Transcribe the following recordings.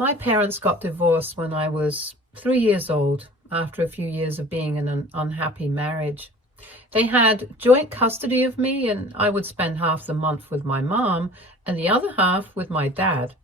My parents got divorced when I was 3 years old after a few years of being in an unhappy marriage. They had joint custody of me, and I would spend half the month with my mom and the other half with my dad.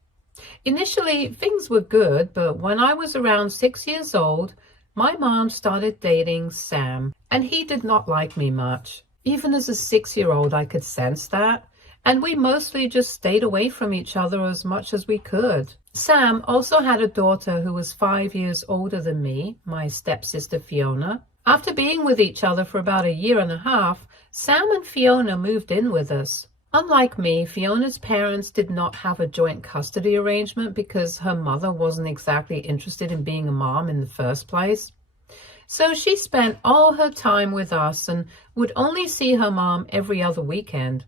Initially, things were good, but when I was around 6 years old, my mom started dating Sam, and he did not like me much. Even as a 6-year-old, I could sense that, and we mostly just stayed away from each other as much as we could. Sam also had a daughter who was 5 years older than me, my stepsister Fiona. After being with each other for about a year and a half, Sam and Fiona moved in with us. Unlike me, Fiona's parents did not have a joint custody arrangement because her mother wasn't exactly interested in being a mom in the first place. So she spent all her time with us and would only see her mom every other weekend.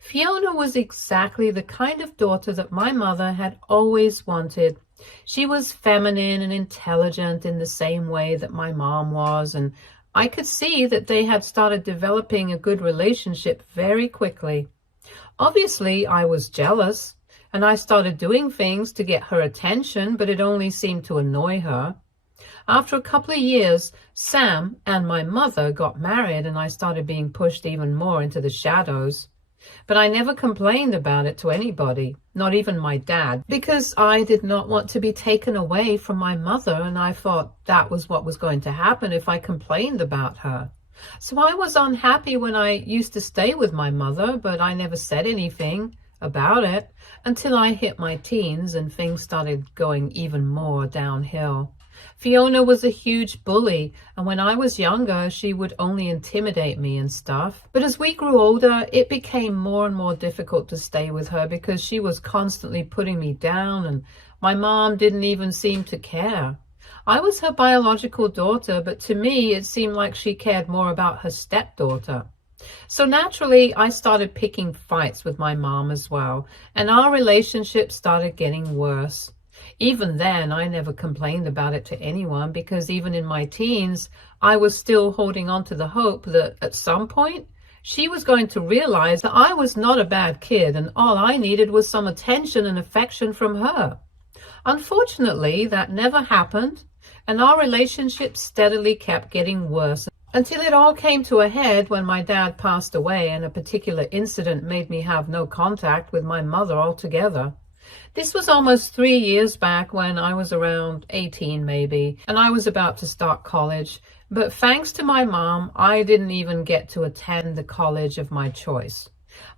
Fiona was exactly the kind of daughter that my mother had always wanted. She was feminine and intelligent in the same way that my mom was, and I could see that they had started developing a good relationship very quickly. Obviously, I was jealous, and I started doing things to get her attention, but it only seemed to annoy her. After a couple of years, Sam and my mother got married, and I started being pushed even more into the shadows. But I never complained about it to anybody, not even my dad, because I did not want to be taken away from my mother, and I thought that was what was going to happen if I complained about her. So I was unhappy when I used to stay with my mother, but I never said anything about it until I hit my teens and things started going even more downhill. Fiona was a huge bully, and when I was younger, she would only intimidate me and stuff. But as we grew older, it became more and more difficult to stay with her because she was constantly putting me down, and my mom didn't even seem to care. I was her biological daughter, but to me, it seemed like she cared more about her stepdaughter. So naturally, I started picking fights with my mom as well, and our relationship started getting worse. Even then, I never complained about it to anyone because even in my teens, I was still holding on to the hope that at some point, she was going to realize that I was not a bad kid and all I needed was some attention and affection from her. Unfortunately, that never happened, and our relationship steadily kept getting worse until it all came to a head when my dad passed away and a particular incident made me have no contact with my mother altogether. This was almost 3 years back when I was around 18 maybe, and I was about to start college. But thanks to my mom, I didn't even get to attend the college of my choice.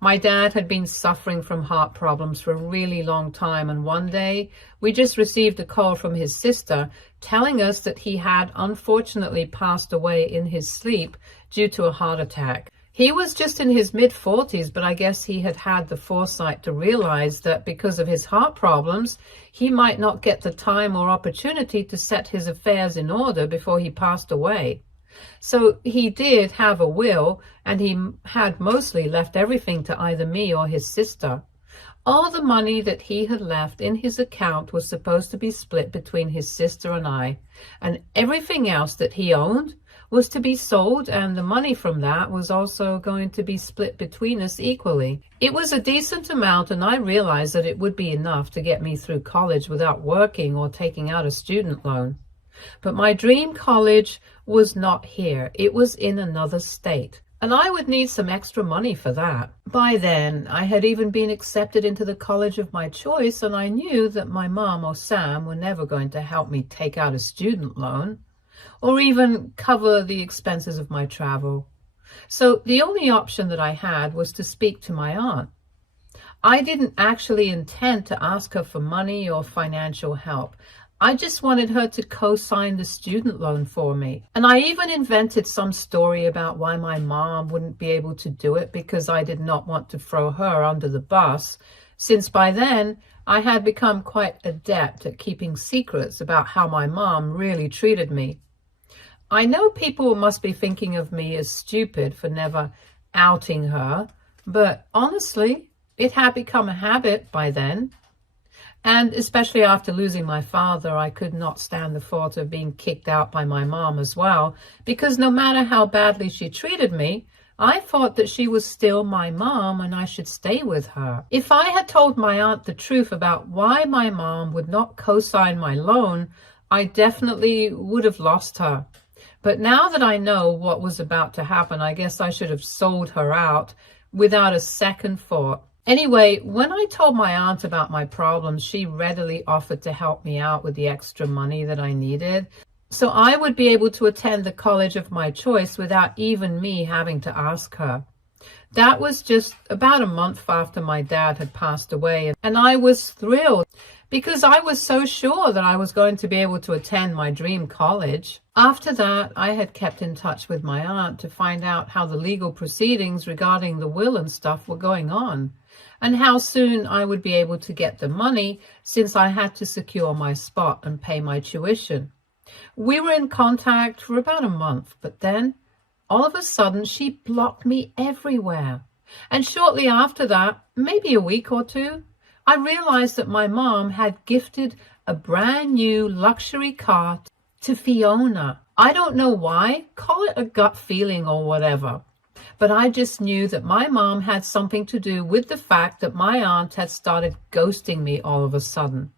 My dad had been suffering from heart problems for a really long time, and one day we just received a call from his sister telling us that he had unfortunately passed away in his sleep due to a heart attack. He was just in his mid-40s, but I guess he had had the foresight to realize that because of his heart problems, he might not get the time or opportunity to set his affairs in order before he passed away. So he did have a will, and he had mostly left everything to either me or his sister. All the money that he had left in his account was supposed to be split between his sister and I, and everything else that he owned was to be sold, and the money from that was also going to be split between us equally. It was a decent amount, and I realized that it would be enough to get me through college without working or taking out a student loan. But my dream college was not here. It was in another state, and I would need some extra money for that. By then, I had even been accepted into the college of my choice, and I knew that my mom or Sam were never going to help me take out a student loan or even cover the expenses of my travel. So the only option that I had was to speak to my aunt. I didn't actually intend to ask her for money or financial help. I just wanted her to co-sign the student loan for me. And I even invented some story about why my mom wouldn't be able to do it because I did not want to throw her under the bus, since by then I had become quite adept at keeping secrets about how my mom really treated me. I know people must be thinking of me as stupid for never outing her, but honestly, it had become a habit by then. And especially after losing my father, I could not stand the thought of being kicked out by my mom as well, because no matter how badly she treated me, I thought that she was still my mom and I should stay with her. If I had told my aunt the truth about why my mom would not co-sign my loan, I definitely would have lost her. But now that I know what was about to happen, I guess I should have sold her out without a second thought. Anyway, when I told my aunt about my problems, she readily offered to help me out with the extra money that I needed, so I would be able to attend the college of my choice without even me having to ask her. That was just about a month after my dad had passed away, and I was thrilled because I was so sure that I was going to be able to attend my dream college. After that, I had kept in touch with my aunt to find out how the legal proceedings regarding the will and stuff were going on, and how soon I would be able to get the money since I had to secure my spot and pay my tuition. We were in contact for about a month, but then all of a sudden she blocked me everywhere. And shortly after that, maybe a week or two, I realized that my mom had gifted a brand new luxury car to Fiona. I don't know why, call it a gut feeling or whatever, but I just knew that my mom had something to do with the fact that my aunt had started ghosting me all of a sudden.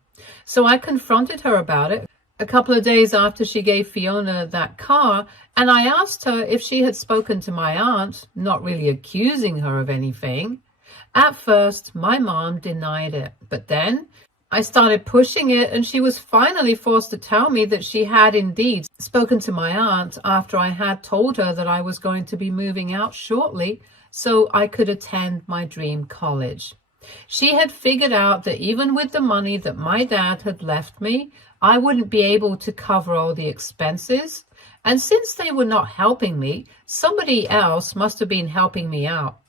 So I confronted her about it a couple of days after she gave Fiona that car, and I asked her if she had spoken to my aunt, not really accusing her of anything. At first, my mom denied it, but then I started pushing it, and she was finally forced to tell me that she had indeed spoken to my aunt after I had told her that I was going to be moving out shortly so I could attend my dream college. She had figured out that even with the money that my dad had left me, I wouldn't be able to cover all the expenses. And since they were not helping me, somebody else must have been helping me out.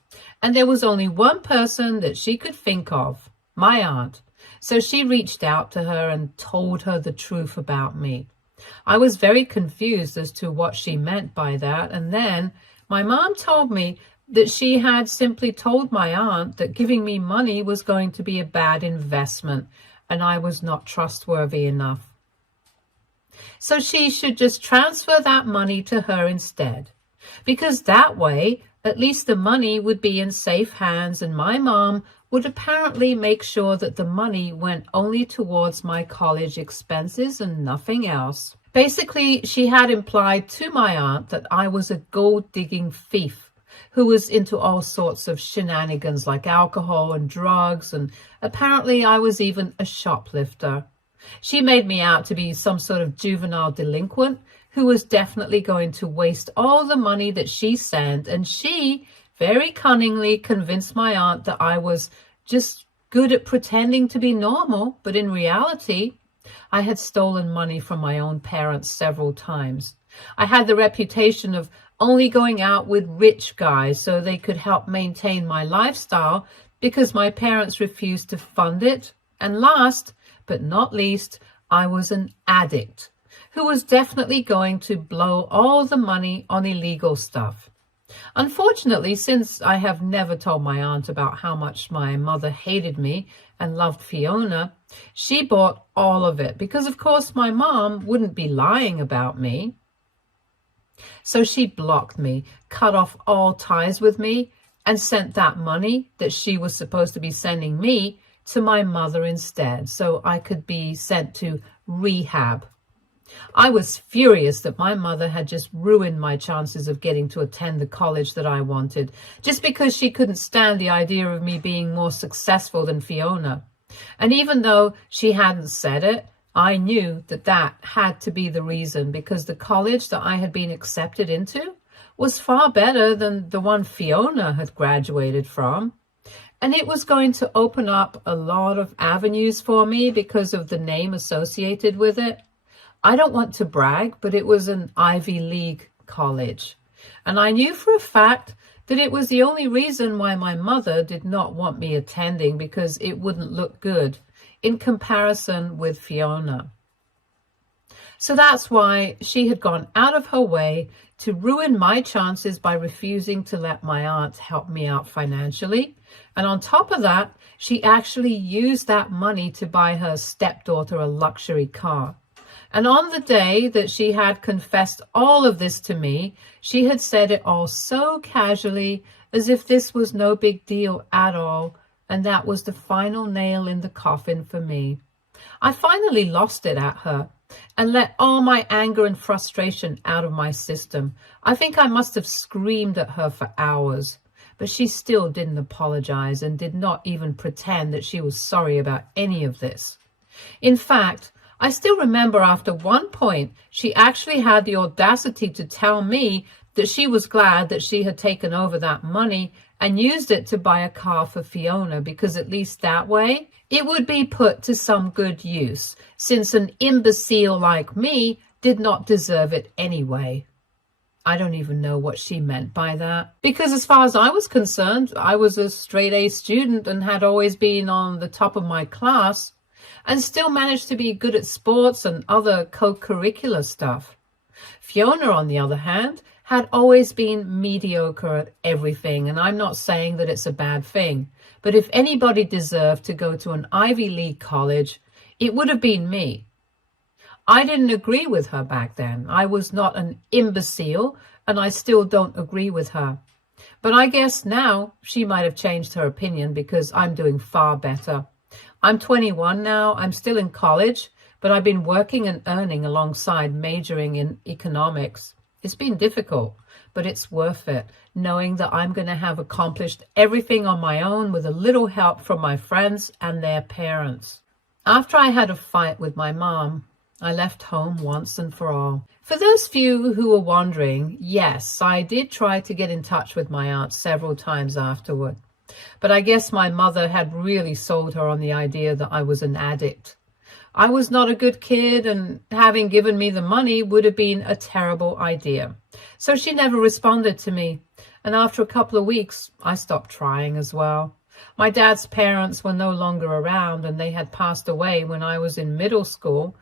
And there was only one person that she could think of, my aunt. So she reached out to her and told her the truth about me. I was very confused as to what she meant by that. And then my mom told me that she had simply told my aunt that giving me money was going to be a bad investment and I was not trustworthy enough. So she should just transfer that money to her instead, because that way, at least the money would be in safe hands and my mom would apparently make sure that the money went only towards my college expenses and nothing else. Basically, she had implied to my aunt that I was a gold-digging thief who was into all sorts of shenanigans like alcohol and drugs, and apparently I was even a shoplifter. She made me out to be some sort of juvenile delinquent who was definitely going to waste all the money that she sent, and she very cunningly convinced my aunt that I was just good at pretending to be normal, but in reality, I had stolen money from my own parents several times. I had the reputation of only going out with rich guys so they could help maintain my lifestyle because my parents refused to fund it. And last but not least, I was an addict who was definitely going to blow all the money on illegal stuff. Unfortunately, since I have never told my aunt about how much my mother hated me and loved Fiona, she bought all of it because, of course, my mom wouldn't be lying about me. So she blocked me, cut off all ties with me, and sent that money that she was supposed to be sending me to my mother instead, so I could be sent to rehab. I was furious that my mother had just ruined my chances of getting to attend the college that I wanted, just because she couldn't stand the idea of me being more successful than Fiona. And even though she hadn't said it, I knew that that had to be the reason, because the college that I had been accepted into was far better than the one Fiona had graduated from. And it was going to open up a lot of avenues for me because of the name associated with it. I don't want to brag, but it was an Ivy League college. And I knew for a fact that it was the only reason why my mother did not want me attending, because it wouldn't look good in comparison with Fiona. So that's why she had gone out of her way to ruin my chances by refusing to let my aunt help me out financially. And on top of that, she actually used that money to buy her stepdaughter a luxury car. And on the day that she had confessed all of this to me, she had said it all so casually, as if this was no big deal at all, and that was the final nail in the coffin for me. I finally lost it at her and let all my anger and frustration out of my system. I think I must have screamed at her for hours, but she still didn't apologize and did not even pretend that she was sorry about any of this. In fact, I still remember after one point, she actually had the audacity to tell me that she was glad that she had taken over that money and used it to buy a car for Fiona, because at least that way it would be put to some good use, since an imbecile like me did not deserve it anyway. I don't even know what she meant by that, because as far as I was concerned, I was a straight A student and had always been on the top of my class, and still managed to be good at sports and other co-curricular stuff. Fiona, on the other hand, had always been mediocre at everything, and I'm not saying that it's a bad thing, but if anybody deserved to go to an Ivy League college, it would have been me. I didn't agree with her back then. I was not an imbecile, and I still don't agree with her. But I guess now she might have changed her opinion, because I'm doing far better. I'm 21 now, I'm still in college, but I've been working and earning alongside majoring in economics. It's been difficult, but it's worth it, knowing that I'm going to have accomplished everything on my own with a little help from my friends and their parents. After I had a fight with my mom, I left home once and for all. For those few who were wondering, yes, I did try to get in touch with my aunt several times afterward. But I guess my mother had really sold her on the idea that I was an addict. I was not a good kid, and having given me the money would have been a terrible idea. So she never responded to me, and after a couple of weeks, I stopped trying as well. My dad's parents were no longer around, and they had passed away when I was in middle school,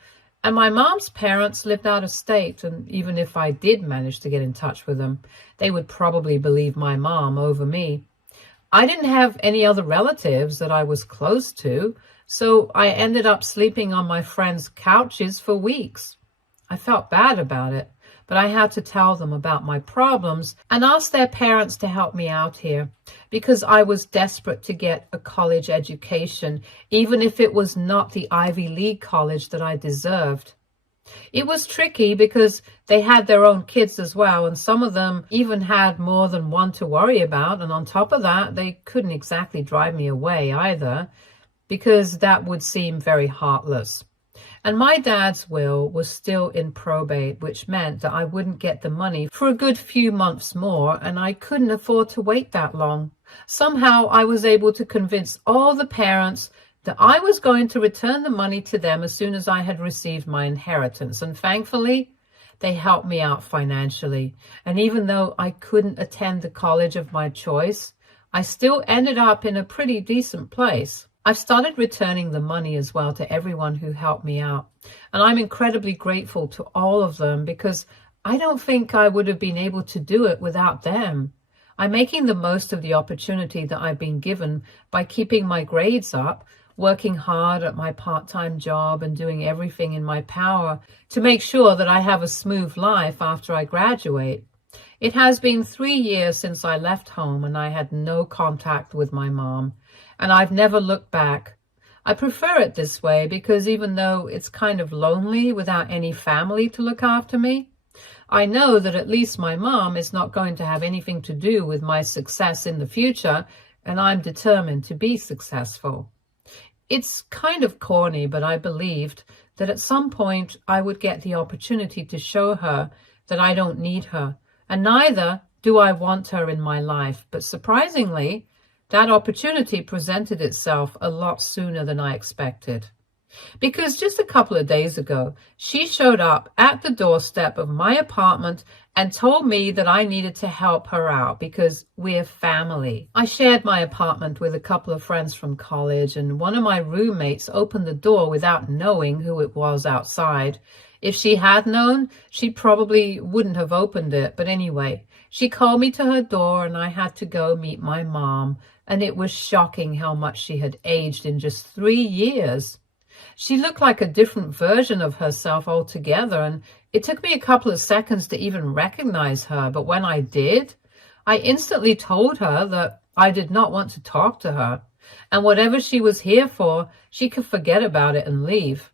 and my mom's parents lived out of state, and even if I did manage to get in touch with them, they would probably believe my mom over me. I didn't have any other relatives that I was close to, so I ended up sleeping on my friends' couches for weeks. I felt bad about it, but I had to tell them about my problems and ask their parents to help me out here, because I was desperate to get a college education, even if it was not the Ivy League college that I deserved. It was tricky because they had their own kids as well, and some of them even had more than one to worry about, and on top of that, they couldn't exactly drive me away either, because that would seem very heartless. And my dad's will was still in probate, which meant that I wouldn't get the money for a good few months more, and I couldn't afford to wait that long. Somehow I was able to convince all the parents that I was going to return the money to them as soon as I had received my inheritance, and thankfully, they helped me out financially. And even though I couldn't attend the college of my choice, I still ended up in a pretty decent place. I've started returning the money as well to everyone who helped me out, and I'm incredibly grateful to all of them, because I don't think I would have been able to do it without them. I'm making the most of the opportunity that I've been given by keeping my grades up, working hard at my part-time job, and doing everything in my power to make sure that I have a smooth life after I graduate. It has been 3 years since I left home, and I had no contact with my mom, and I've never looked back. I prefer it this way because even though it's kind of lonely without any family to look after me, I know that at least my mom is not going to have anything to do with my success in the future, and I'm determined to be successful. It's kind of corny, but I believed that at some point I would get the opportunity to show her that I don't need her, and neither do I want her in my life. But surprisingly, that opportunity presented itself a lot sooner than I expected. Because just a couple of days ago, she showed up at the doorstep of my apartment and told me that I needed to help her out because we're family. I shared my apartment with a couple of friends from college, and one of my roommates opened the door without knowing who it was outside. If she had known, she probably wouldn't have opened it. But anyway, she called me to her door and I had to go meet my mom. And it was shocking how much she had aged in just 3 years. She looked like a different version of herself altogether, and it took me a couple of seconds to even recognize her. But when I did, I instantly told her that I did not want to talk to her, and whatever she was here for, she could forget about it and leave.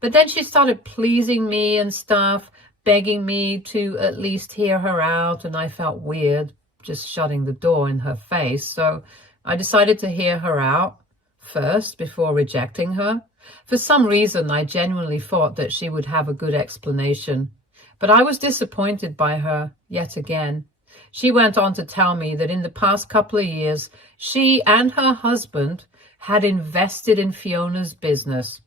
But then she started pleasing me and stuff, begging me to at least hear her out, and I felt weird just shutting the door in her face. So I decided to hear her out first before rejecting her. For some reason, I genuinely thought that she would have a good explanation, but I was disappointed by her yet again. She went on to tell me that in the past couple of years, she and her husband had invested in Fiona's business.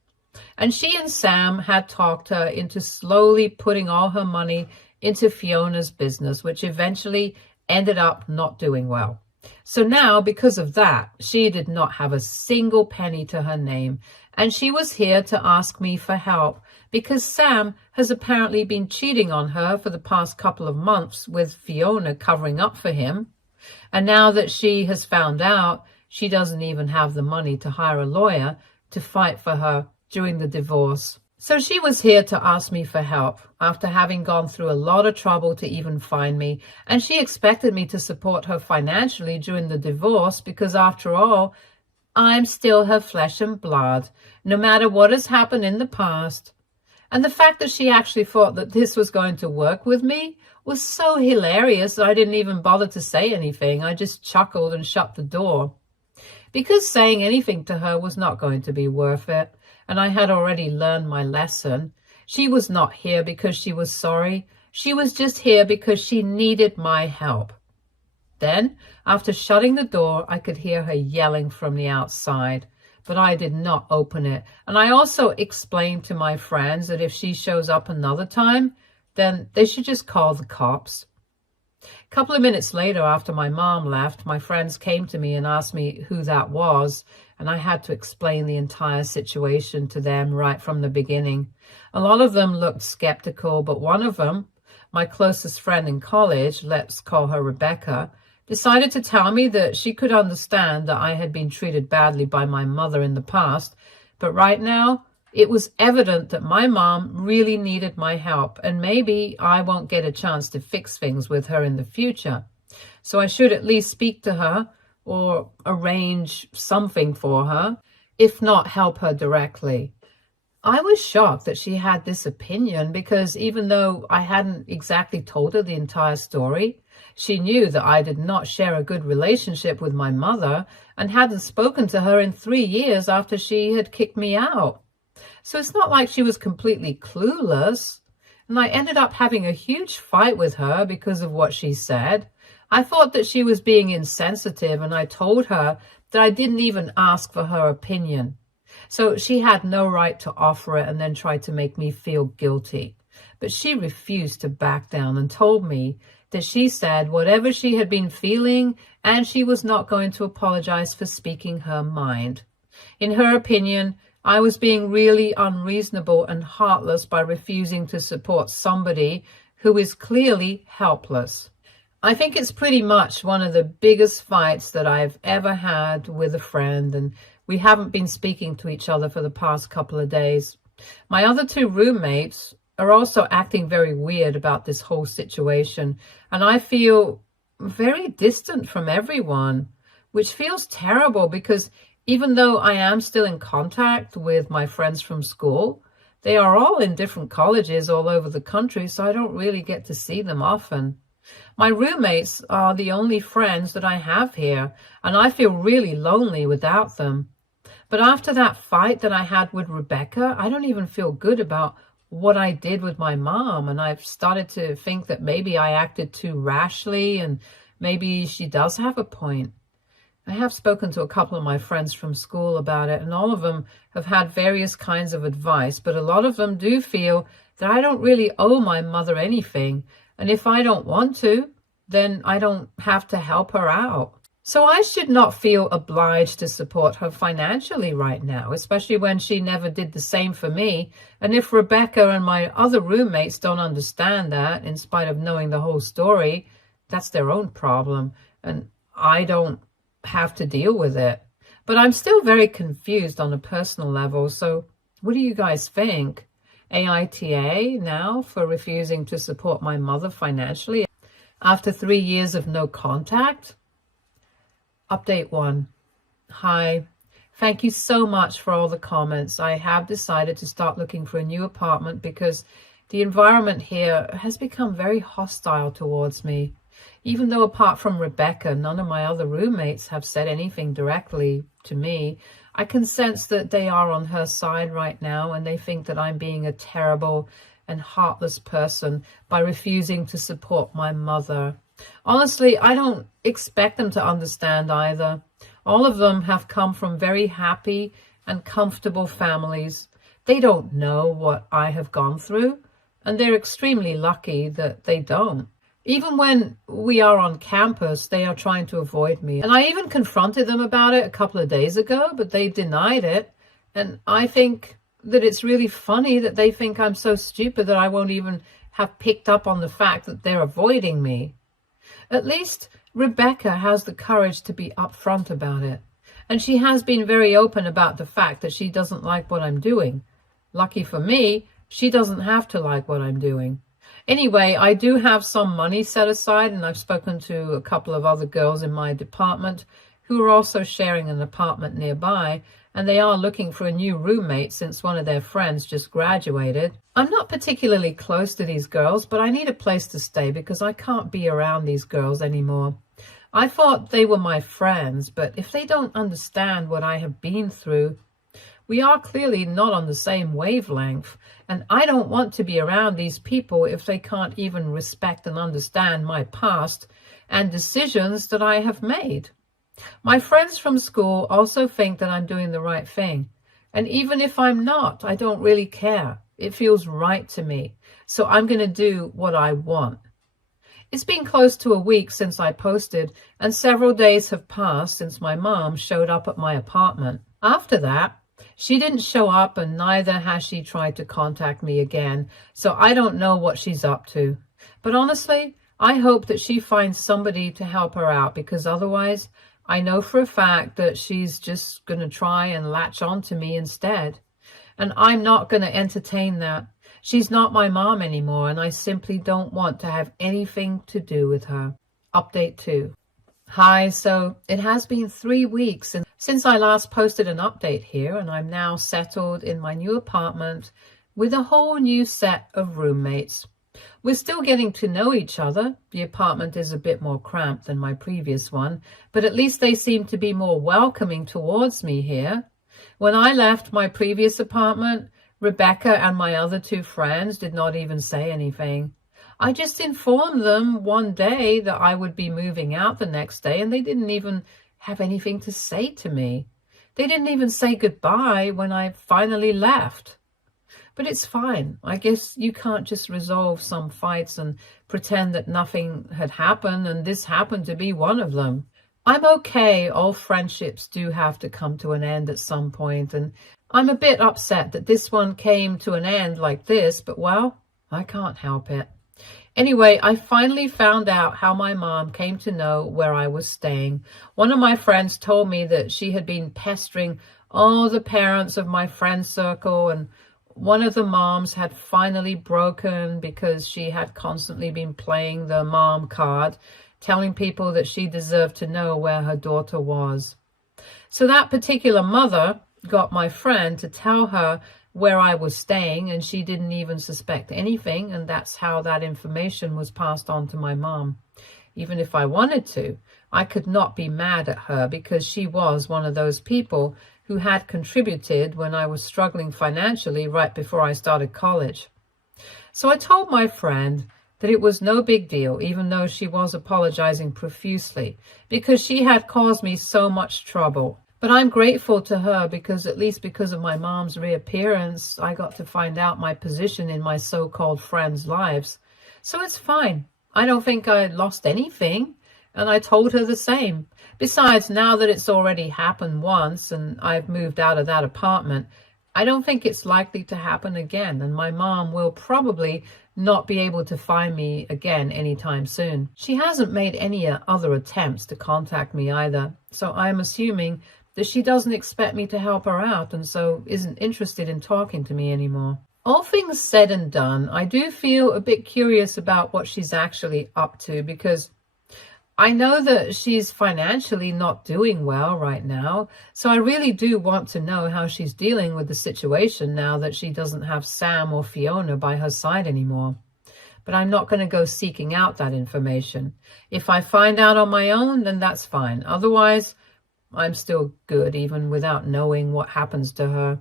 And she and Sam had talked her into slowly putting all her money into Fiona's business, which eventually ended up not doing well. So now, because of that, she did not have a single penny to her name. And she was here to ask me for help because Sam has apparently been cheating on her for the past couple of months with Fiona covering up for him. And now that she has found out, she doesn't even have the money to hire a lawyer to fight for her during the divorce. So she was here to ask me for help after having gone through a lot of trouble to even find me. And she expected me to support her financially during the divorce because, after all, I'm still her flesh and blood, no matter what has happened in the past. And the fact that she actually thought that this was going to work with me was so hilarious that I didn't even bother to say anything. I just chuckled and shut the door. Because saying anything to her was not going to be worth it, and I had already learned my lesson. She was not here because she was sorry. She was just here because she needed my help. Then, after shutting the door, I could hear her yelling from the outside, but I did not open it. And I also explained to my friends that if she shows up another time, then they should just call the cops. A couple of minutes later, after my mom left, my friends came to me and asked me who that was, and I had to explain the entire situation to them right from the beginning. A lot of them looked skeptical, but one of them, my closest friend in college, let's call her Rebecca, decided to tell me that she could understand that I had been treated badly by my mother in the past, but right now it was evident that my mom really needed my help, and maybe I won't get a chance to fix things with her in the future. So I should at least speak to her or arrange something for her, if not help her directly. I was shocked that she had this opinion because even though I hadn't exactly told her the entire story, she knew that I did not share a good relationship with my mother and hadn't spoken to her in 3 years after she had kicked me out. So it's not like she was completely clueless. And I ended up having a huge fight with her because of what she said. I thought that she was being insensitive, and I told her that I didn't even ask for her opinion. So she had no right to offer it and then try to make me feel guilty. But she refused to back down and told me that she said whatever she had been feeling, and she was not going to apologize for speaking her mind. In her opinion, I was being really unreasonable and heartless by refusing to support somebody who is clearly helpless. I think it's pretty much one of the biggest fights that I've ever had with a friend, and we haven't been speaking to each other for the past couple of days. My other 2 roommates are also acting very weird about this whole situation, and I feel very distant from everyone, which feels terrible because even though I am still in contact with my friends from school, they are all in different colleges all over the country, so I don't really get to see them often. My roommates are the only friends that I have here, and I feel really lonely without them. But after that fight that I had with Rebecca, I don't even feel good about what I did with my mom, and I've started to think that maybe I acted too rashly, and maybe she does have a point. I have spoken to a couple of my friends from school about it, and all of them have had various kinds of advice, but a lot of them do feel that I don't really owe my mother anything, and if I don't want to, then I don't have to help her out. So I should not feel obliged to support her financially right now, especially when she never did the same for me. And if Rebecca and my other roommates don't understand that, in spite of knowing the whole story, that's their own problem, and I don't have to deal with it. But I'm still very confused on a personal level, so What do you guys think? AITA now for refusing to support my mother financially after 3 years of no contact? Update 1. Hi. Thank you so much for all the comments. I have decided to start looking for a new apartment because the environment here has become very hostile towards me. Even though apart from Rebecca, none of my other roommates have said anything directly to me, I can sense that they are on her side right now and they think that I'm being a terrible and heartless person by refusing to support my mother. Honestly, I don't expect them to understand either. All of them have come from very happy and comfortable families. They don't know what I have gone through, and they're extremely lucky that they don't. Even when we are on campus, they are trying to avoid me. And I even confronted them about it a couple of days ago, but they denied it. And I think that it's really funny that they think I'm so stupid that I won't even have picked up on the fact that they're avoiding me. At least Rebecca has the courage to be upfront about it. And she has been very open about the fact that she doesn't like what I'm doing. Lucky for me, she doesn't have to like what I'm doing. Anyway, I do have some money set aside, and I've spoken to a couple of other girls in my department who are also sharing an apartment nearby, and they are looking for a new roommate since one of their friends just graduated. I'm not particularly close to these girls, but I need a place to stay because I can't be around these girls anymore. I thought they were my friends, but if they don't understand what I have been through, we are clearly not on the same wavelength, and I don't want to be around these people if they can't even respect and understand my past and decisions that I have made. My friends from school also think that I'm doing the right thing, and even if I'm not, I don't really care. It feels right to me, so I'm going to do what I want. It's been close to a week since I posted, and several days have passed since my mom showed up at my apartment. After that, she didn't show up, and neither has she tried to contact me again, so I don't know what she's up to. But honestly, I hope that she finds somebody to help her out, because otherwise, I know for a fact that she's just going to try and latch on to me instead. And I'm not going to entertain that. She's not my mom anymore, and I simply don't want to have anything to do with her. Update 2. Hi, so it has been 3 weeks since I last posted an update here, and I'm now settled in my new apartment with a whole new set of roommates. We're still getting to know each other. The apartment is a bit more cramped than my previous one, but at least they seem to be more welcoming towards me here. When I left my previous apartment, Rebecca and my other 2 friends did not even say anything. I just informed them one day that I would be moving out the next day, and they didn't even have anything to say to me. They didn't even say goodbye when I finally left. But it's fine. I guess you can't just resolve some fights and pretend that nothing had happened, and this happened to be one of them. I'm okay. All friendships do have to come to an end at some point, and I'm a bit upset that this one came to an end like this, but well, I can't help it. Anyway, I finally found out how my mom came to know where I was staying. One of my friends told me that she had been pestering all the parents of my friend circle, and one of the moms had finally broken because she had constantly been playing the mom card, telling people that she deserved to know where her daughter was. So that particular mother got my friend to tell her where I was staying, and she didn't even suspect anything, and that's how that information was passed on to my mom. Even if I wanted to, I could not be mad at her because she was one of those people who had contributed when I was struggling financially right before I started college. So I told my friend that it was no big deal, even though she was apologizing profusely, because she had caused me so much trouble. But I'm grateful to her because, at least because of my mom's reappearance, I got to find out my position in my so-called friends' lives. So it's fine. I don't think I lost anything, and I told her the same. Besides, now that it's already happened once and I've moved out of that apartment, I don't think it's likely to happen again, and my mom will probably not be able to find me again anytime soon. She hasn't made any other attempts to contact me either, so I'm assuming that she doesn't expect me to help her out and so isn't interested in talking to me anymore. All things said and done, I do feel a bit curious about what she's actually up to, because I know that she's financially not doing well right now, so I really do want to know how she's dealing with the situation now that she doesn't have Sam or Fiona by her side anymore. But I'm not going to go seeking out that information. If I find out on my own, then that's fine. Otherwise, I'm still good even without knowing what happens to her.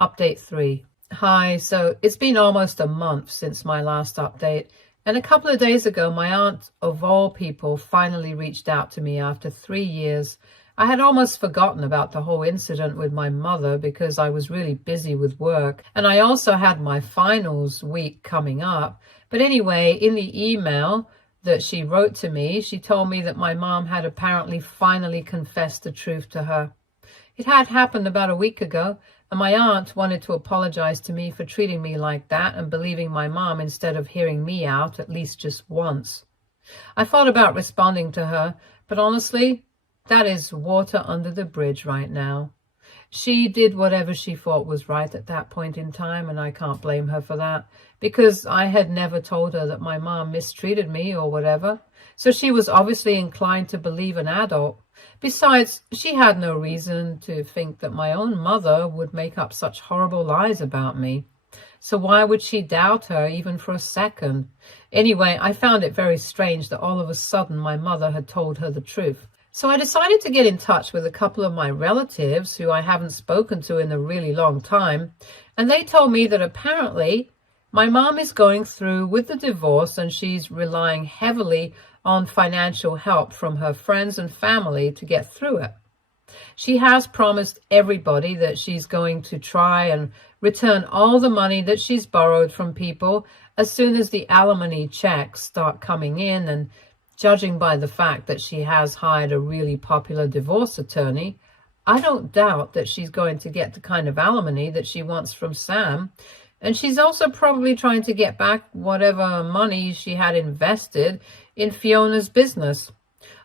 Update 3. Hi, so it's been almost a month since my last update. And a couple of days ago, my aunt, of all people, finally reached out to me after 3 years. I had almost forgotten about the whole incident with my mother because I was really busy with work. And I also had my finals week coming up. But anyway, in the email that she wrote to me, she told me that my mom had apparently finally confessed the truth to her. It had happened about a week ago, and my aunt wanted to apologize to me for treating me like that and believing my mom instead of hearing me out at least just once. I thought about responding to her, but honestly, that is water under the bridge right now. She did whatever she thought was right at that point in time, and I can't blame her for that, because I had never told her that my mom mistreated me or whatever, so she was obviously inclined to believe an adult. Besides, she had no reason to think that my own mother would make up such horrible lies about me. So why would she doubt her even for a second? Anyway, I found it very strange that all of a sudden my mother had told her the truth. So I decided to get in touch with a couple of my relatives who I haven't spoken to in a really long time, and they told me that apparently my mom is going through with the divorce and she's relying heavily on financial help from her friends and family to get through it. She has promised everybody that she's going to try and return all the money that she's borrowed from people as soon as the alimony checks start coming in, and judging by the fact that she has hired a really popular divorce attorney, I don't doubt that she's going to get the kind of alimony that she wants from Sam. And she's also probably trying to get back whatever money she had invested in Fiona's business.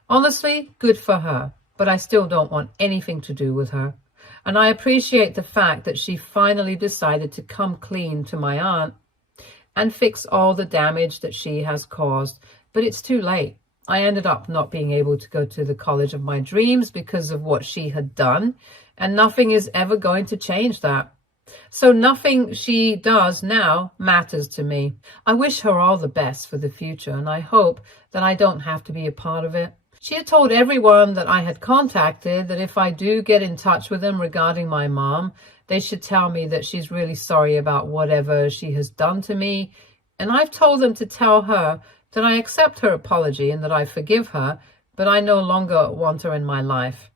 Honestly, good for her, but I still don't want anything to do with her. And I appreciate the fact that she finally decided to come clean to my aunt and fix all the damage that she has caused. But it's too late. I ended up not being able to go to the college of my dreams because of what she had done, and nothing is ever going to change that. So nothing she does now matters to me. I wish her all the best for the future, and I hope that I don't have to be a part of it. She had told everyone that I had contacted that if I do get in touch with them regarding my mom, they should tell me that she's really sorry about whatever she has done to me. And I've told them to tell her that I accept her apology and that I forgive her, but I no longer want her in my life.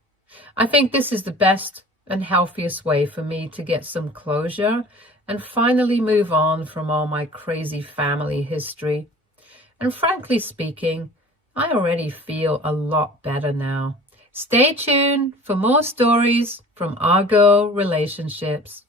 I think this is the best and healthiest way for me to get some closure and finally move on from all my crazy family history. And frankly speaking, I already feel a lot better now. Stay tuned for more stories from Our Girl Relationships.